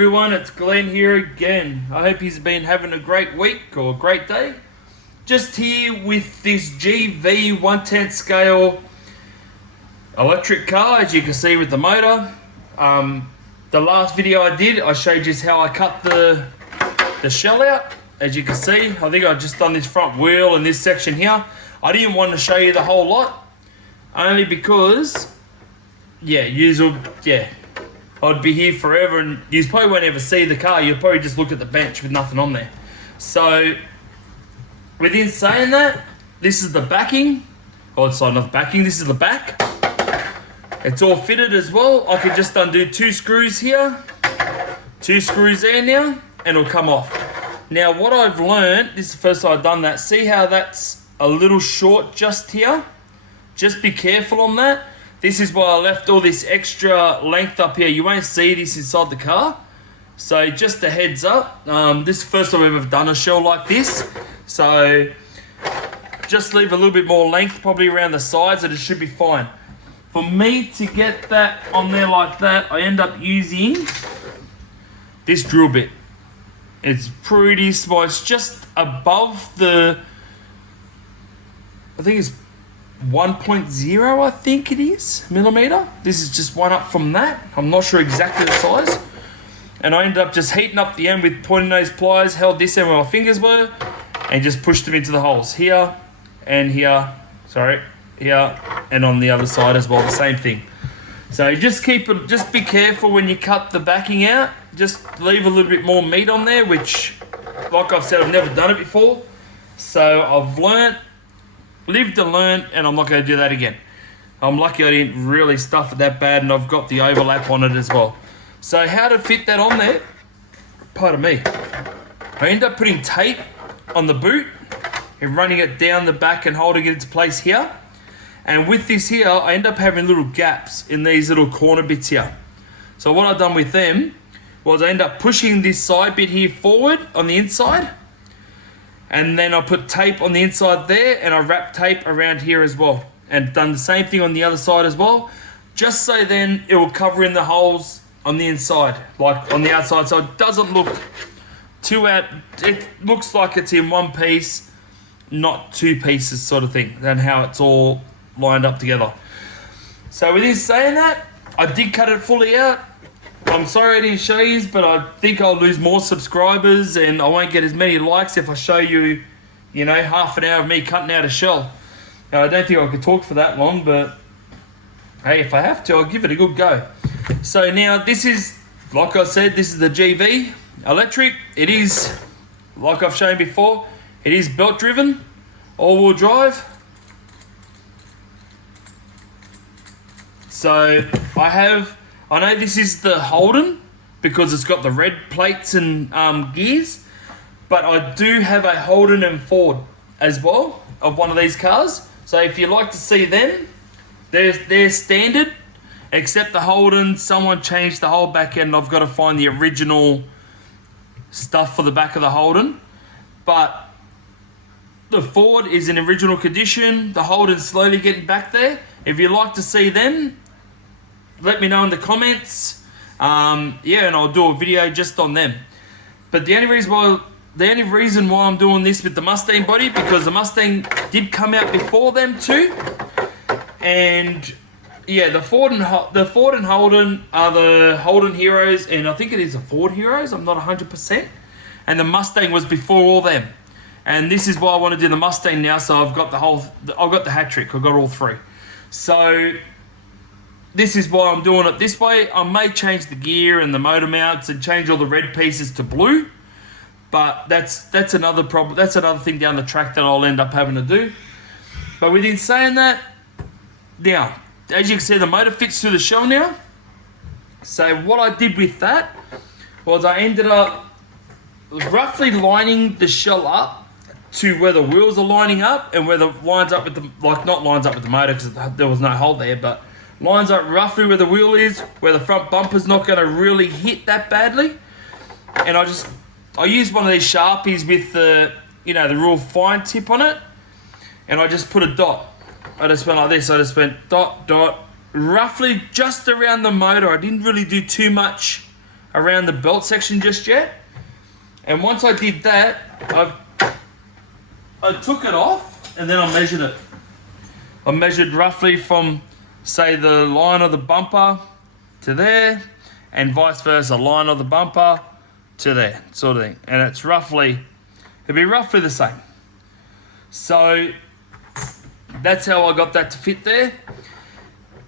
everyone, it's Glenn here again. I hope he's been having a great week or a great day. Just here with this GV 1/10 scale electric car, as you can see with the motor. The last video I did, I showed you how I cut the shell out. As you can see, I think I've just done this front wheel and this section here. I didn't want to show you the whole lot, only because, I'd be here forever and you probably won't ever see the car. You'll probably just look at the bench with nothing on there. So, within saying that, this is the backing. Oh, it's not the backing, this is the back. It's all fitted as well. I could just undo 2 screws here, 2 screws there now, and it'll come off. Now, what I've learned, this is the first time I've done that. See how that's a little short just here? Just be careful on that. This is why I left all this extra length up here. You won't see this inside the car. So just a heads up. This is the first time I've ever done a shell like this. So just leave a little bit more length probably around the sides and it should be fine. For me to get that on there like that, I end up using this drill bit. It's pretty small. It's just above the, I think it's 1.0, I think it is, millimeter. This is just one up from that. I'm not sure exactly the size. And I ended up just heating up the end with pointing nose pliers, held this end where my fingers were, and just pushed them into the holes here and here, here and on the other side as well, the same thing. So just be careful when you cut the backing out. Just leave a little bit more meat on there, which, like I've said, I've never done it before. So I've lived and learned, and I'm not going to do that again. I'm lucky I didn't really stuff it that bad, and I've got the overlap on it as well. So how to fit that on there, pardon me, I end up putting tape on the boot and running it down the back and holding it into place here. And with this here, I end up having little gaps in these little corner bits here. So what I've done with them was I end up pushing this side bit here forward on the inside, and then I put tape on the inside there, and I wrap tape around here as well. And done the same thing on the other side as well, just so then it will cover in the holes on the inside, like on the outside, so it doesn't look too out. It looks like it's in one piece, not 2 pieces sort of thing, and how it's all lined up together. So with this saying that, I did cut it fully out. I'm sorry I didn't show you, but I think I'll lose more subscribers and I won't get as many likes if I show you, half an hour of me cutting out a shell. Now, I don't think I could talk for that long, but hey, if I have to, I'll give it a good go. So now this is, like I said, this is the GV electric. It is, like I've shown before, it is belt driven, all-wheel drive. So I know this is the Holden because it's got the red plates and gears, but I do have a Holden and Ford as well of one of these cars. So if you like to see them, they're standard, except the Holden, someone changed the whole back end. I've got to find the original stuff for the back of the Holden. But the Ford is in original condition. The Holden's slowly getting back there. If you'd like to see them, let me know in the comments. And I'll do a video just on them. But the only reason why I'm doing this with the Mustang body, because the Mustang did come out before them too. And the Ford and Holden are the Holden Heroes, and I think it is the Ford Heroes. I'm not 100%. And the Mustang was before all them. And this is why I want to do the Mustang now. So I've got the hat trick. I've got all 3. So this is why I'm doing it this way. I may change the gear and the motor mounts and change all the red pieces to blue, but that's another problem. That's another thing down the track that I'll end up having to do. But within saying that, now, as you can see, the motor fits through the shell now. So what I did with that was I ended up roughly lining the shell up to where the wheels are lining up and where the lines up with the, not lines up with the motor because there was no hole there, but lines up roughly where the wheel is, where the front bumper's not going to really hit that badly. And I used one of these Sharpies with the, the real fine tip on it, and I just put a dot. I just went like this. I just went dot, dot, roughly just around the motor. I didn't really do too much around the belt section just yet. And once I did that, I took it off and then I measured it. I measured roughly from, say, the line of the bumper to there, and vice versa, line of the bumper to there, sort of thing. And it's roughly, it'd be roughly the same. So that's how I got that to fit there.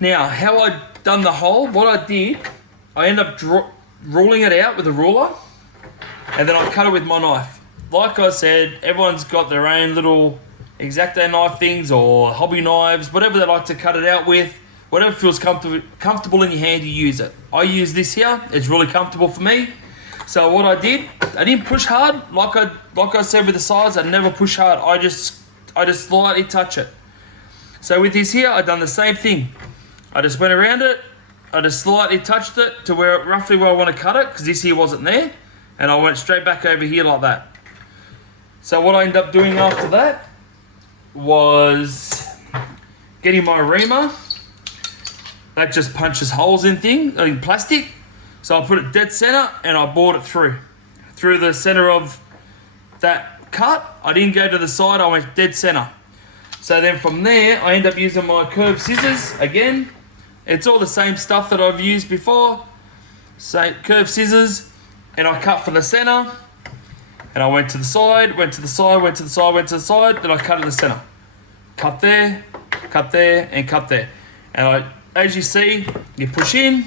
Now, how I done the hole, what I did, I ended up ruling it out with a ruler, and then I cut it with my knife. Like I said, everyone's got their own little X-Acto knife things or hobby knives, whatever they like to cut it out with, whatever feels comfortable in your hand, you use it. I use this here, it's really comfortable for me. So what I did, I didn't push hard, like I said with the size, I never push hard, I just slightly touch it. So with this here, I done the same thing. I just went around it, I just slightly touched it to roughly where I want to cut it, because this here wasn't there, and I went straight back over here like that. So what I ended up doing after that was getting my reamer. That just punches holes in plastic. So I put it dead center and I bored it through the center of that cut. I didn't go to the side, I went dead center. So then from there, I end up using my curved scissors again. It's all the same stuff that I've used before. So curved scissors, and I cut from the center, and I went to the side, went to the side, went to the side, went to the side, then I cut in the center. Cut there, and cut there. And as you see, you push in,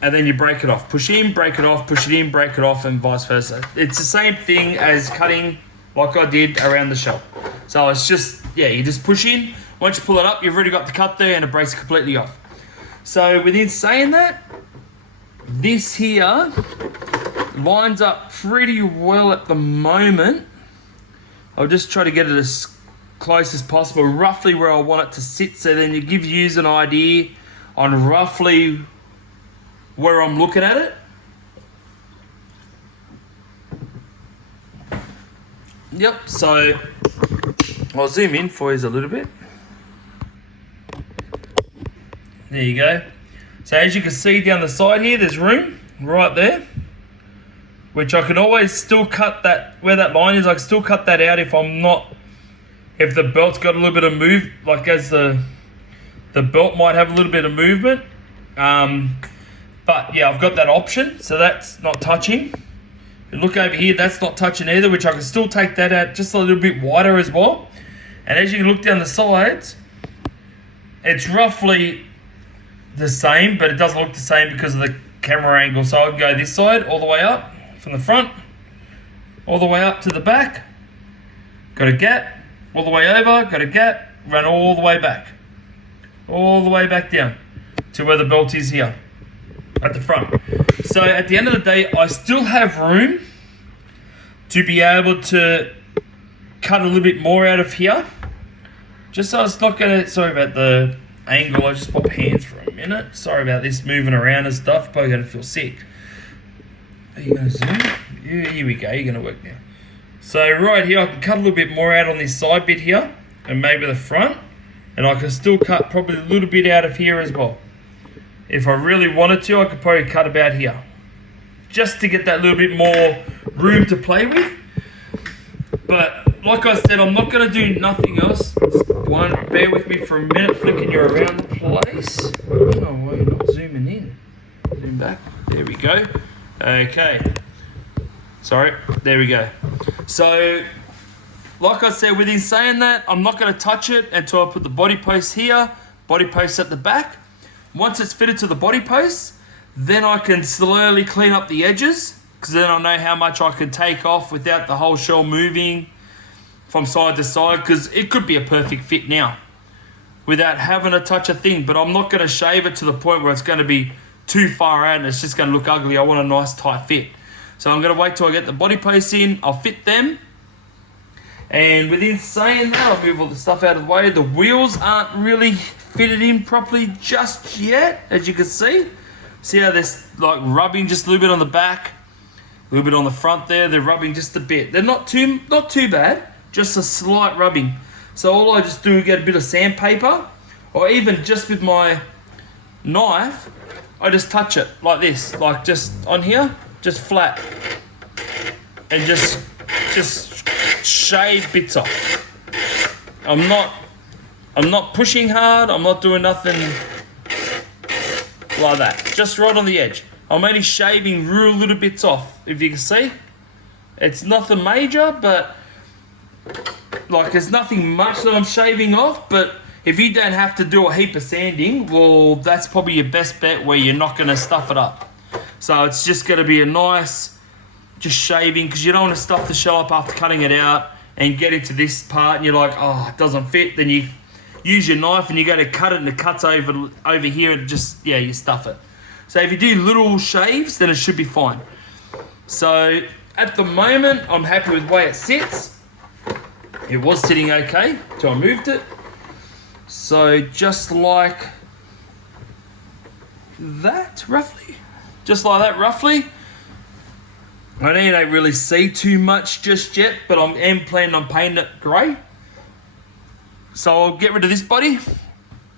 and then you break it off. Push in, break it off, push it in, break it off, and vice versa. It's the same thing as cutting like I did around the shell. So it's just, yeah, you just push in. Once you pull it up, you've already got the cut there and it breaks completely off. So within saying that, this here lines up pretty well at the moment. I'll just try to get it as close as possible, roughly where I want it to sit, so then it gives you an idea on roughly where I'm looking at it. Yep, so I'll zoom in for you a little bit. There you go. So as you can see down the side here, there's room right there, which I can always still cut that, where that line is, I can still cut that out if the belt's got a little bit of move, like as the belt might have a little bit of movement. But yeah, I've got that option, so that's not touching. And look over here, that's not touching either, which I can still take that out just a little bit wider as well. And as you can look down the sides, it's roughly the same, but it doesn't look the same because of the camera angle. So I'll go this side all the way up from the front, all the way up to the back, got a gap, all the way over, got a gap, run all the way back down to where the belt is here at the front. So at the end of the day, I still have room to be able to cut a little bit more out of here, just so it's not gonna, sorry about the angle, I just pop hands for a minute, sorry about this moving around and stuff, probably gonna feel sick. Are you gonna zoom? Here we go, you're gonna work now. So right here, I can cut a little bit more out on this side bit here, and maybe the front, and I can still cut probably a little bit out of here as well. If I really wanted to, I could probably cut about here, just to get that little bit more room to play with. But like I said, I'm not gonna do nothing else. Just bear with me for a minute, flicking you around the place. I don't know why you're not zooming in. Zoom back, there we go. Okay, sorry, there we go. So, like I said, within saying that, I'm not gonna touch it until I put the body post here, body post at the back. Once it's fitted to the body post, then I can slowly clean up the edges, because then I know how much I can take off without the whole shell moving from side to side, because it could be a perfect fit now without having to touch a thing, but I'm not going to shave it to the point where it's going to be too far out and it's just going to look ugly. I want a nice tight fit. So I'm going to wait till I get the body posts in, I'll fit them. And within saying that, I'll move all the stuff out of the way. The wheels aren't really fitted in properly just yet, as you can see. See how there's like rubbing just a little bit on the back, a little bit on the front there. They're rubbing just a bit. They're not too bad, just a slight rubbing. So all I just do is get a bit of sandpaper, or even just with my knife, I just touch it like this, like just on here, just flat, and just shave bits off. I'm not pushing hard. I'm not doing nothing like that. Just right on the edge. I'm only shaving real little bits off. If you can see, it's nothing major, but like there's nothing much that I'm shaving off. But if you don't have to do a heap of sanding, well, that's probably your best bet where you're not going to stuff it up. So it's just going to be a nice, just shaving, because you don't want to stuff the shell up after cutting it out and get into this part and you're like, oh, it doesn't fit. Then you use your knife and you go to cut it and it cuts over here and just, yeah, you stuff it. So if you do little shaves, then it should be fine. So at the moment, I'm happy with the way it sits. It was sitting okay till I moved it. So just like that, roughly. Just like that, roughly. I know you don't really see too much just yet, but I am planning on painting it grey. So I'll get rid of this body,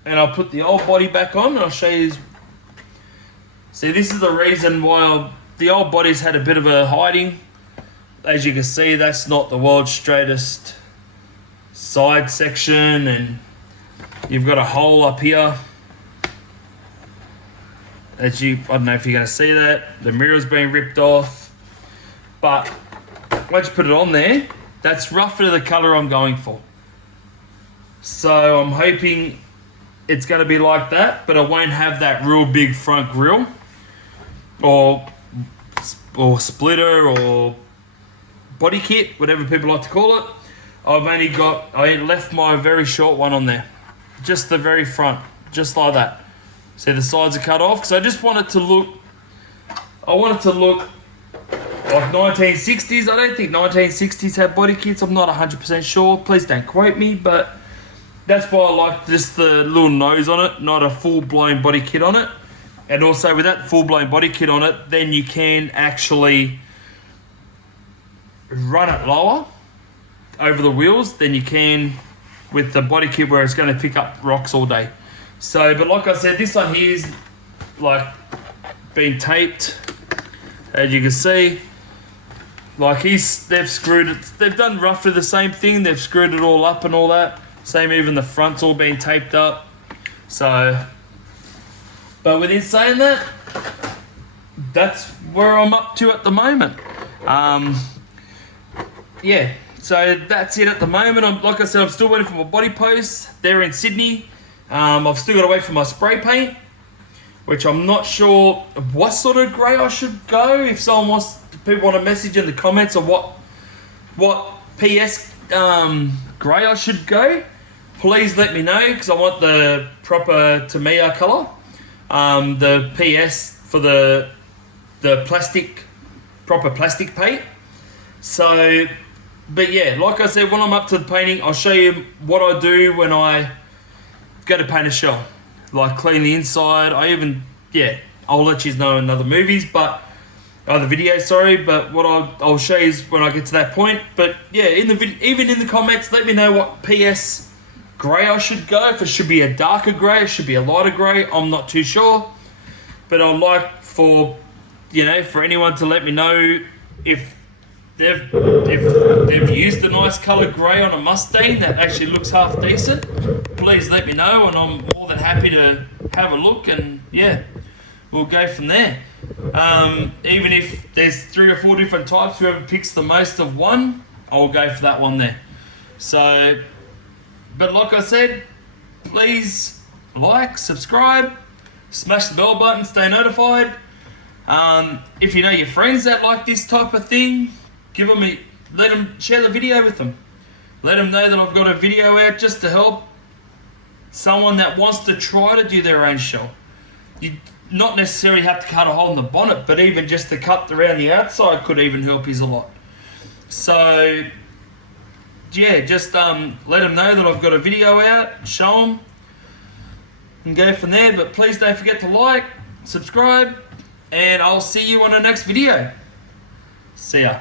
and I'll put the old body back on, and I'll show you. See, this is the reason why the old body's had a bit of a hiding. As you can see, that's not the world's straightest side section, and you've got a hole up here. I don't know if you're going to see that. The mirror's been ripped off. But once you put it on there, that's roughly the colour I'm going for. So I'm hoping it's going to be like that, but I won't have that real big front grille or splitter or body kit, whatever people like to call it. I left my very short one on there. Just the very front, just like that. See, the sides are cut off because I just want it to look, like 1960s. I don't think 1960s had body kits. I'm not 100% sure. Please don't quote me, but that's why I like just the little nose on it, not a full-blown body kit on it. And also with that full-blown body kit on it, then you can actually run it lower over the wheels than you can with the body kit where it's going to pick up rocks all day. So, but like I said, this one here is like been taped, as you can see. Like they've screwed it, they've done roughly the same thing. They've screwed it all up and all that. Same, even the front's all been taped up. So, but within saying that, that's where I'm up to at the moment. Yeah, so that's it at the moment. Like I said, I'm still waiting for my body posts. They're in Sydney. I've still got to wait for my spray paint, which I'm not sure what sort of grey I should go. If people want to message in the comments of what PS grey I should go, please let me know, because I want the proper Tamiya colour. The PS for the plastic, proper plastic paint. So, but yeah, like I said, when I'm up to the painting, I'll show you what I do when I go to paint a shell, like clean the inside. I'll let you know in other movies, but other videos, sorry. But what I'll show you is when I get to that point. But yeah, even in the comments, let me know what PS grey I should go. If it should be a darker grey, it should be a lighter grey. I'm not too sure, but I'd like for anyone to let me know if they've used a nice colour grey on a Mustang that actually looks half decent. Please let me know, and I'm more than happy to have a look, and yeah, we'll go from there. Even if there's 3 or 4 different types, whoever picks the most of one, I'll go for that one there. So, but like I said, please like, subscribe, smash the bell button, stay notified. If you know your friends that like this type of thing, let them share the video with them. Let them know that I've got a video out just to help someone that wants to try to do their own shell. You not necessarily have to cut a hole in the bonnet, but even just to cut around the outside could even help you a lot. So yeah, just let them know that I've got a video out, show them, and go from there. But please don't forget to like, subscribe, and I'll see you on the next video. See ya.